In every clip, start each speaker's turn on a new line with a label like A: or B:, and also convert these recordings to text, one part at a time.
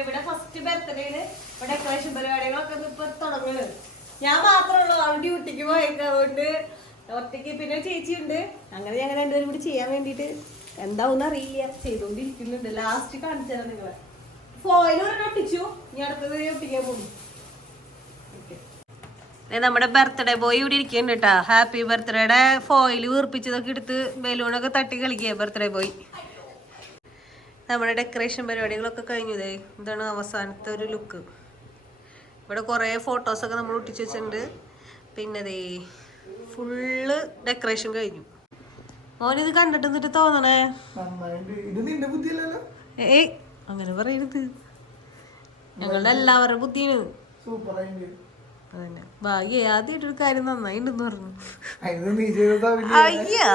A: ഇവിടെ ഫസ്റ്റ് ബർത്ത്ഡേയിൽ ഇവിടെ ഡെക്കറേഷൻ പരിപാടികളൊക്കെ ഇപ്പൊ തുടങ്ങുന്നത്. ഞാൻ മാത്രമുള്ളൂ അവൻ ഡ്യൂട്ടിക്ക് പോയേക്ക്. ഒറ്റയ്ക്ക് പിന്നെ ചേച്ചി ഉണ്ട് അങ്ങനെ ഞങ്ങൾ രണ്ടുപേരും കൂടി ചെയ്യാൻ വേണ്ടിട്ട് എന്താവും അറിയില്ല. ചെയ്തോണ്ടിരിക്കുന്നുണ്ട് ലാസ്റ്റ് കാണിച്ചു നിങ്ങളെ. ഫോയിൽ ഒട്ടിച്ചു. ഇനി അടുത്തത് ഒട്ടിക്കാൻ പോകും. നമ്മുടെ ബർത്ത്ഡേ ബോയ് ഇവിടെ ഇരിക്കുന്നുണ്ട് കേട്ടാ ഹാപ്പി ബർത്ത്ഡേയുടെ ഫോയിൽ വീർപ്പിച്ചതൊക്കെ എടുത്ത് ബലൂണൊക്കെ തട്ടി കളിക്കുക ബർത്ത്ഡേ ബോയ് നമ്മുടെ ഡെക്കറേഷൻ പരിപാടികളൊക്കെ കഴിഞ്ഞു ദേ. ഇതാണ് അവസാനത്തെ ഒരു ലുക്ക് ഇവിടെ കുറേ ഫോട്ടോസൊക്കെ നമ്മൾ ഒട്ടിച്ചു വെച്ചിട്ടുണ്ട്. പിന്നെ ദേ ഫുള്ള് ഡെക്കറേഷൻ കഴിഞ്ഞു. മോനിത് കണ്ടിട്ട് എന്നിട്ട് തോന്നണേ?
B: ഏ ഇത് നിന്റെ ബുദ്ധിയല്ലല്ലോ?
A: ഏയ് അങ്ങനെ പറയരുത്. ഞങ്ങളുടെ എല്ലാവരുടെ ബുദ്ധിയാണ്. അതന്നെ. ഭാഗ്യ ആദ്യമായിട്ടൊരു കാര്യം നന്നായിട്ടുണ്ടെന്ന് പറഞ്ഞു. അയ്യാ.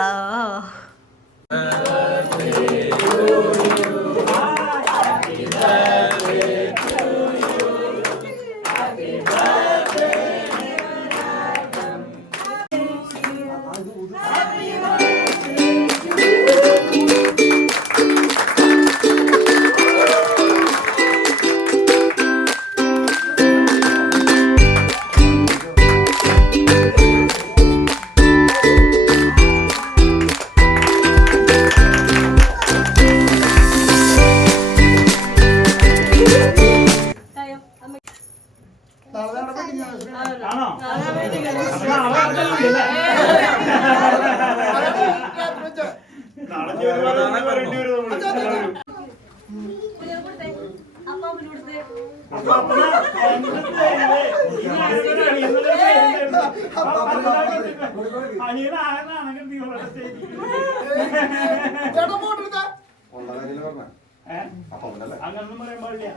C: അങ്ങനൊന്നും പറയാൻ പാടില്ല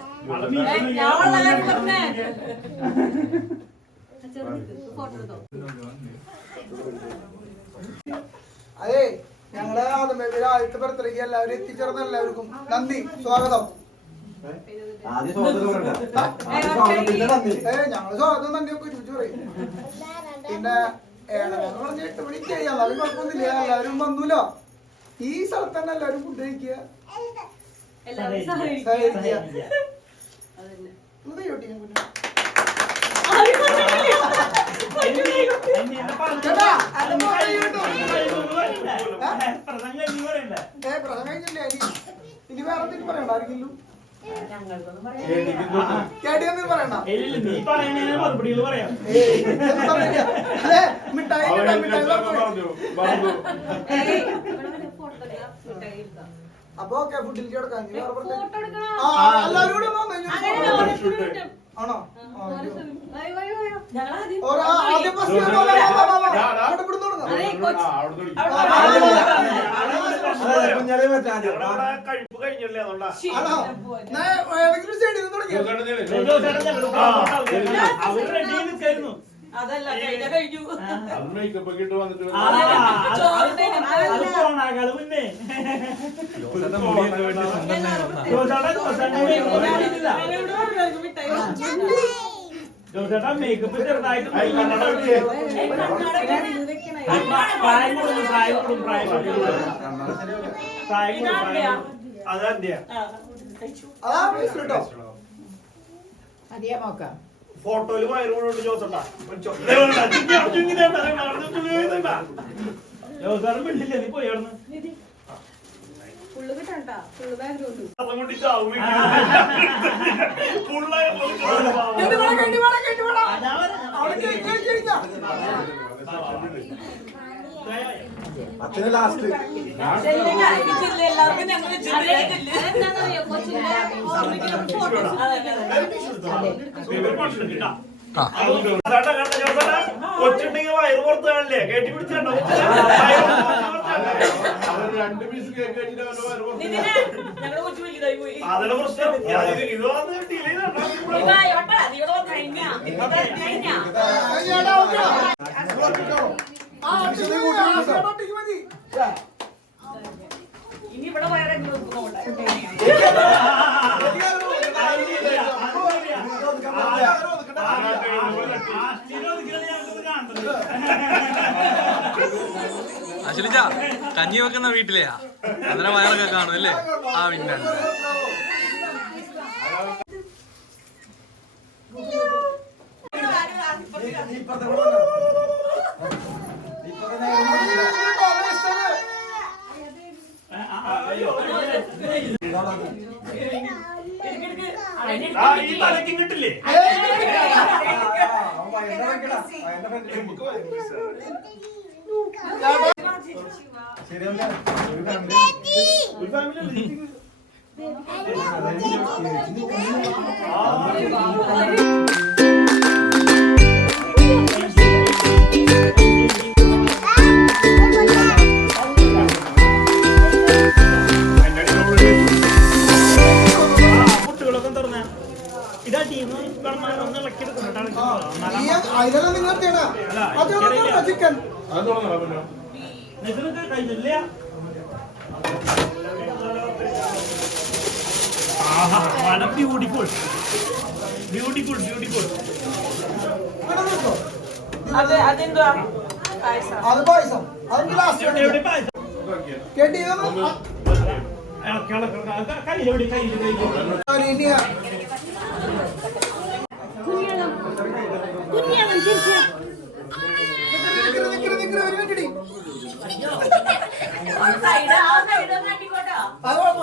A: ഞാൻ. ഫോട്ടോ എടുത്തോ
B: അതെ ആദമേബിയുടെ ആദ്യത്തെ ബർത്ത്ഡേക്ക് എല്ലാവരും എത്തിച്ചേർന്ന എല്ലാവർക്കും നന്ദി സ്വാഗതം.
D: നന്ദി.
B: ഏ ഞങ്ങൾ സ്വാഗതം നന്ദിയൊക്കെ ഒരുമിച്ച് പറയും. പിന്നെ ഏഴരെന്ന് പറഞ്ഞ എട്ട് മണിക്ക് എല്ലാവരും കുഴപ്പമൊന്നുമില്ല. എല്ലാവരും വന്നൂലോ? ഈ സ്ഥലത്ത് തന്നെ എല്ലാവരും ഫുഡ് കഴിക്കുക.
A: എല്ലാവരും സഹായിക്കും
B: സഹകരിക്കുക
A: അതന്നെ
B: ഒന്ന് കൈകൊട്ടി ഞാൻ കുഞ്ഞു.
A: ആരും കൊണ്ടിട്ടില്ല.
B: ചേട്ടാ, അത് പറയൂട്ടോ.
C: പ്രസംഗം കഴിഞ്ഞ് പറയണ്ടേ
B: ഏ പ്രധാന കഴിഞ്ഞില്ലേ ഇനി ഇനി വേറെ എന്തെങ്കിലും പറയണ്ട.
C: നീ മറുപടികൾ പറയാം.
B: അതെ മിഠായി മിഠായി മിഠായി. അപ്പൊ ഓക്കെ ഫുഡിലേക്ക്
A: എടുക്കാം.
B: ആണോ? ആദ്യം തുടങ്ങാം.
A: അതെ, കൊച്ച്.
B: ആ,
A: അവിടെ
B: ആ,
A: വരൂ.
D: അതെ, കുഞ്ഞാലേ പറ്റാ ആദ്യം.
C: പറ്റാതെ കഴിപ്പ് കഴിഞ്ഞല്ലേ അതുകൊണ്ടാ?
B: ആണോ? എന്നാ ഏതെങ്കിലും സൈഡിൽ നിന്ന് തുടങ്ങിയോ?
C: അവർ റെഡി നിൽക്കായിരുന്നു.
A: അതല്ല കഴിഞ്ഞ കഴിഞ്ഞു.
C: ജോസേട്ടാ മേക്കപ്പ് ചെറുതായിട്ട് പ്രായം കൂടും പ്രായം കൂടും പ്രായം കൂടും. പ്രായം കൂടും അതെന്റെയാ
B: അതാ please കേട്ടോ.
C: ഫോട്ടോയിൽ വയറ് കൊണ്ടു ജോസേട്ടാ. ജോസേട്ടൻ മിണ്ടില്ല നീ പോയി അവിടുന്ന്.
B: അവിടെ കേറി, കേറി, കേറിക്കാ.
D: അച്ഛന് ലാസ്റ്റ്
C: കൊച്ചുണ്ടെങ്കിൽ വയറ് പുറത്ത് കാണില്ലേ കേട്ടി പിടിച്ചോ
E: രണ്ട് പീസ് കേക്ക്
A: പോയി
C: അതിന്റെ പ്രശ്നം ഇത് വന്ന് ഡിലേ
B: ആ,
A: ഇനി ഇവിടെ
F: അശ്ലിജ കഞ്ഞി വെക്കുന്ന വീട്ടിലെയാ. അതിനെ വയറൊക്കെ കാണും അല്ലേ? ആ പിന്നെ.
C: ഇപ്പുറത്തെ ഈ തലക്ക് കിട്ടില്ലേ
B: ശരിയല്ലേ അതിലെല്ലാം നിങ്ങൾ അത് ചിക്കൻ.
C: ബ്യൂട്ടിഫുൾ ബ്യൂട്ടിഫുൾ ബ്യൂട്ടിഫുൾ
A: അത് അതെന്തുവാ? പായസം.
B: അത് പായസം. അത് ലാസ്റ്റ്
C: പായസം?
B: കേട്ടി
C: ഇളക്കി ഇളക്കി കയ്യിലെവിടെ കയ്യിൽ കയ്യിൽ
B: ഇനി നിക്കറ് നിക്കറ് നിക്കറ് ഒരു മിനിറ്റ് ഇടി. അത് കുഴപ്പമൊന്നുമില്ല
G: അതല്ല അത് തിന്നാൻ സാധനം മാറ്റി വെച്ചോ.
B: അത് കുഴപ്പമൊന്നുമില്ല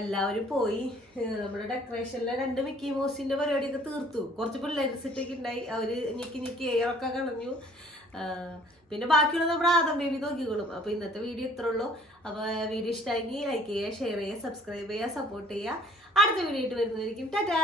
A: എല്ലാവരും പോയി. നമ്മുടെ ഡെക്കറേഷനിലെ രണ്ട് മിക്കി മോസിന്റെ പരിപാടിയൊക്കെ തീർത്തു. കുറച്ച് പിള്ളേർ സെറ്റൊക്കെ ഉണ്ടായി അവർ ഞെക്കി ഞെക്കി എയറൊക്കെ കളഞ്ഞു. പിന്നെ ബാക്കിയുള്ള നമ്മുടെ ആദം ബേബി നോക്കിക്കോളും. അപ്പൊ ഇന്നത്തെ വീഡിയോ ഇത്ര ഉള്ളൂ. അപ്പോൾ വീഡിയോ ഇഷ്ടമായെങ്കിൽ ലൈക്ക് ചെയ്യുക ഷെയർ ചെയ്യുക സബ്സ്ക്രൈബ് ചെയ്യുക സപ്പോർട്ട് ചെയ്യുക. അടുത്ത വീഡിയോ ആയിട്ട് വരുന്നതായിരിക്കും. ടാറ്റാ